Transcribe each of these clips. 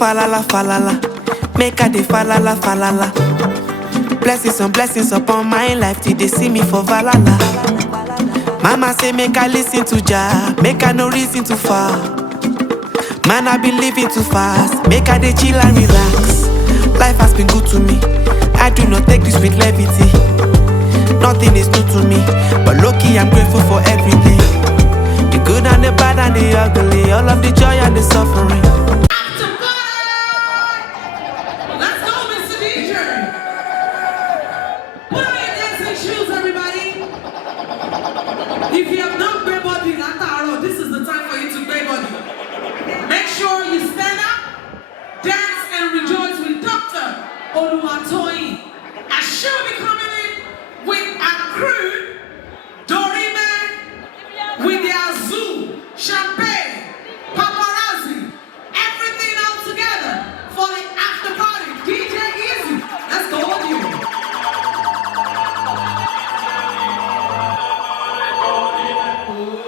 falala, falala. Make I dey falala, falala. Blessings on blessings upon my life till they see me for valala. Mama say make I listen to Jah, make I no reason too far. Man, I been living too fast, make I dey chill and relax. Life has been good to me, I do not take this with levity. Nothing is new to me, but low-key I'm grateful for everything. The good and the bad and the ugly, all of the joy and the suffering. Let's go, Mr. DJ. Put on your dancing shoes, everybody. If you have not great body, this is the time for you to great body. Make sure you stand up, dance, and rejoice with Dr. Oluwatoyin. I should be coming in with a crew, Dorime, with their zoo, champagne, paparazzi, everything all together for the after party. DJ Easy, let's go with you. Oh.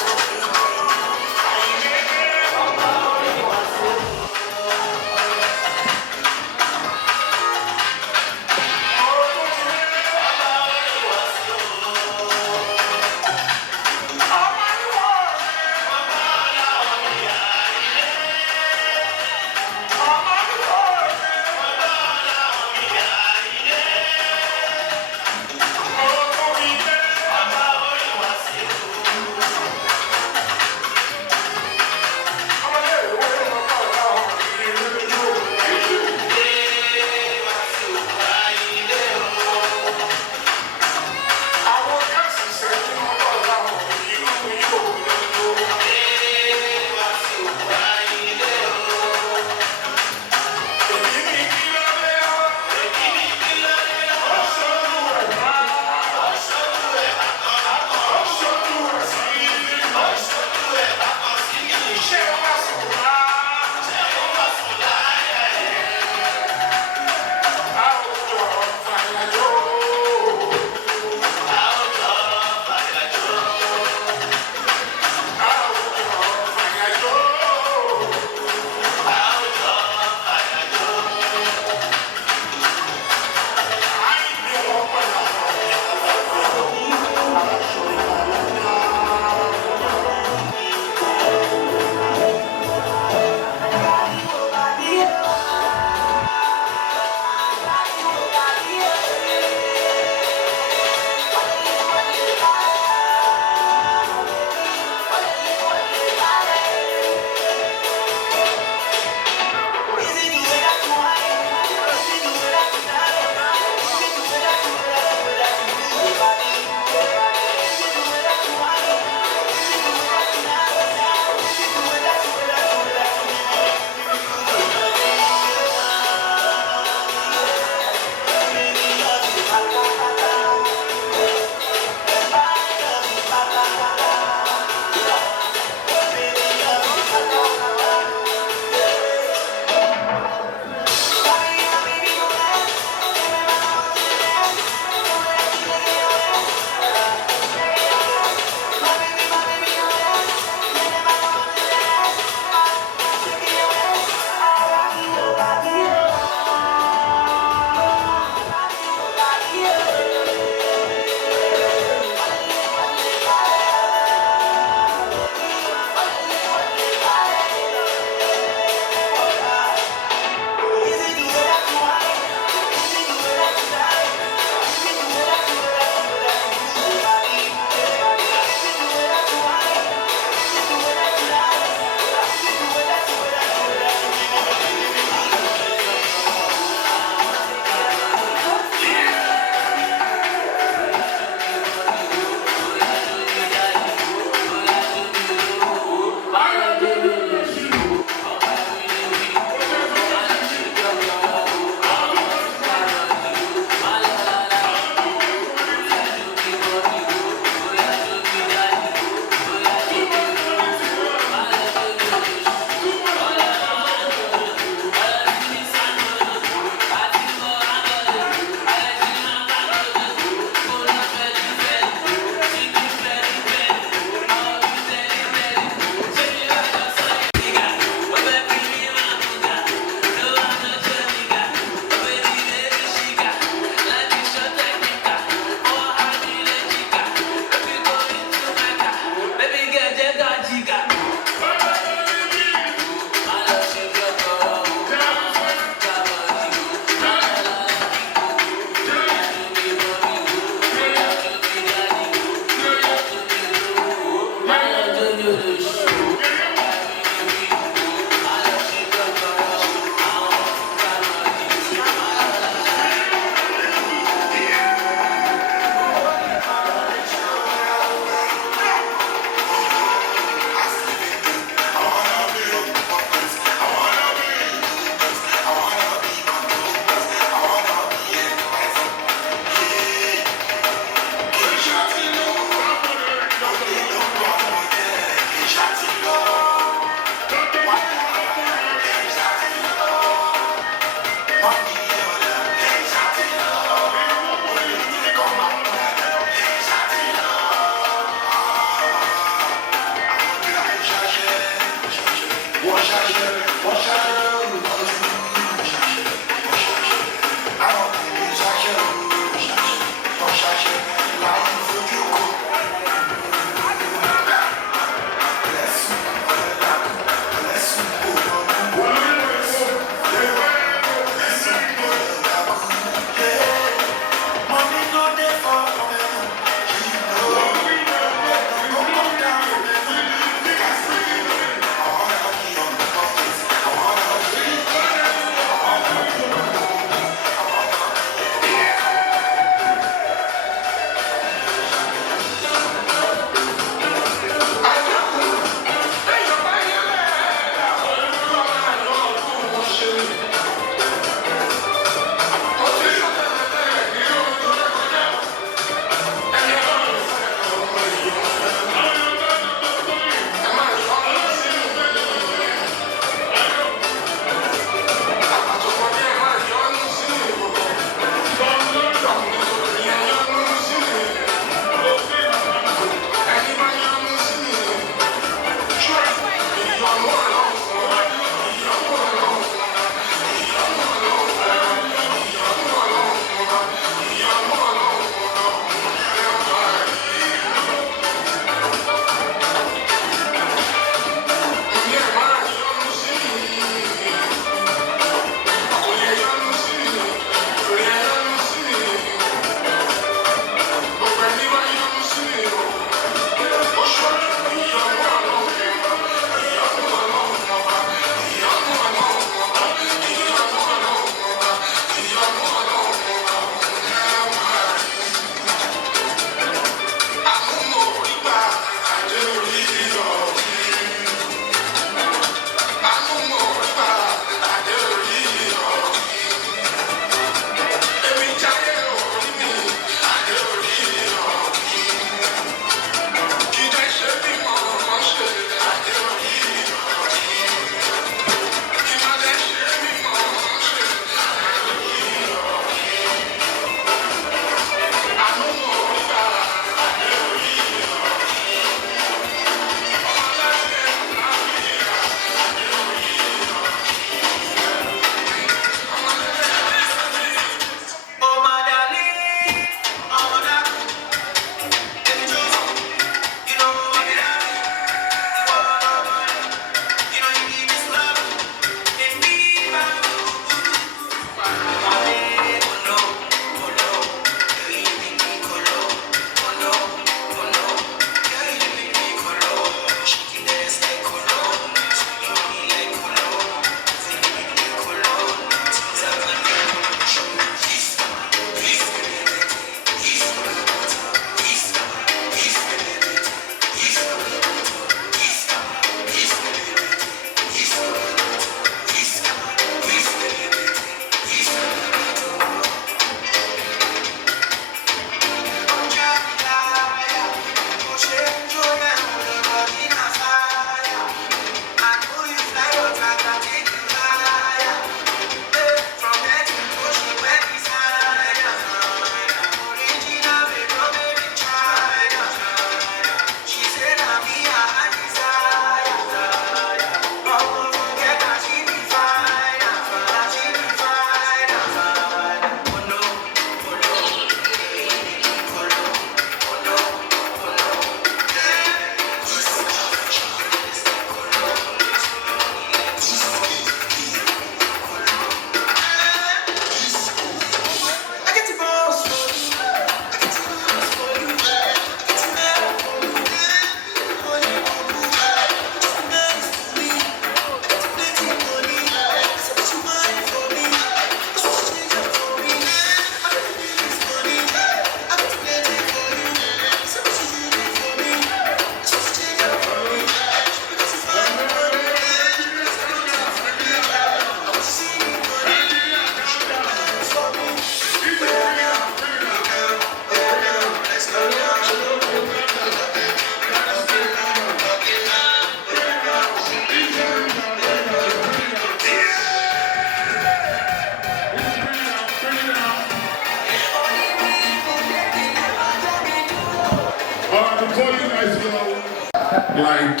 like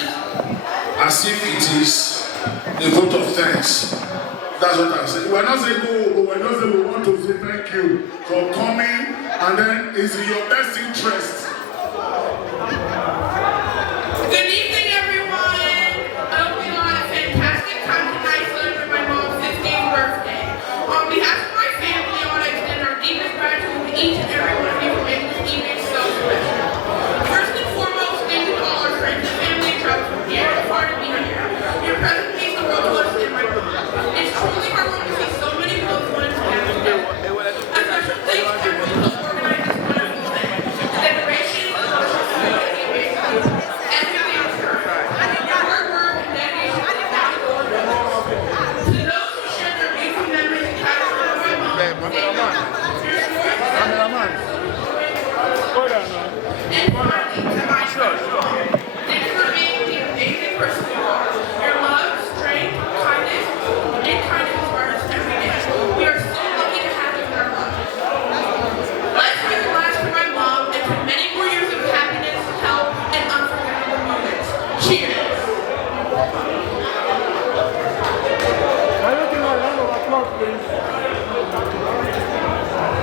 as if it is a vote of thanks. That's what I say. We're not saying go, but we're just saying we want to say thank you for coming, and then it's in your best interest. Good evening, everyone. I hope you all had a fantastic time tonight celebrating my mom's 15th birthday. On behalf of my family, I want to extend our deepest gratitude to each and every one of you for making this evening so special. First and foremost, thank you to all our friends and family who traveled from near and far to be here. Your presence means the world to us and my mom. It's truly heartwarming to see so many close ones gather together. A special thanks to everyone who helped organize this wonderful event. The decorations, the delicious food, and the amazing food. Everything is perfect. Your hard work and dedication to the family go unnoticed. To those who share their beautiful memories and captured with my mom, thank you. Your stories and finally, to my children, thank you for being the amazing person you are. Your love, strength, kindness inspire us every day. We are so lucky to have you in our lives. Let's make it last for my mom and for many more years of happiness, health, and unforgettable moments. Cheers!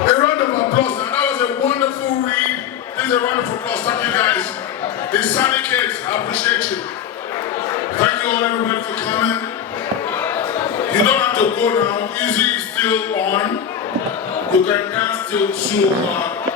A round of applause. Now, that was a wonderful read. This is a round of applause. Thank you guys. The Sunny Kids, I appreciate you. Thank you all, everybody, for coming. You don't have to go now. Easy is still on. You can dance till 2 o'clock.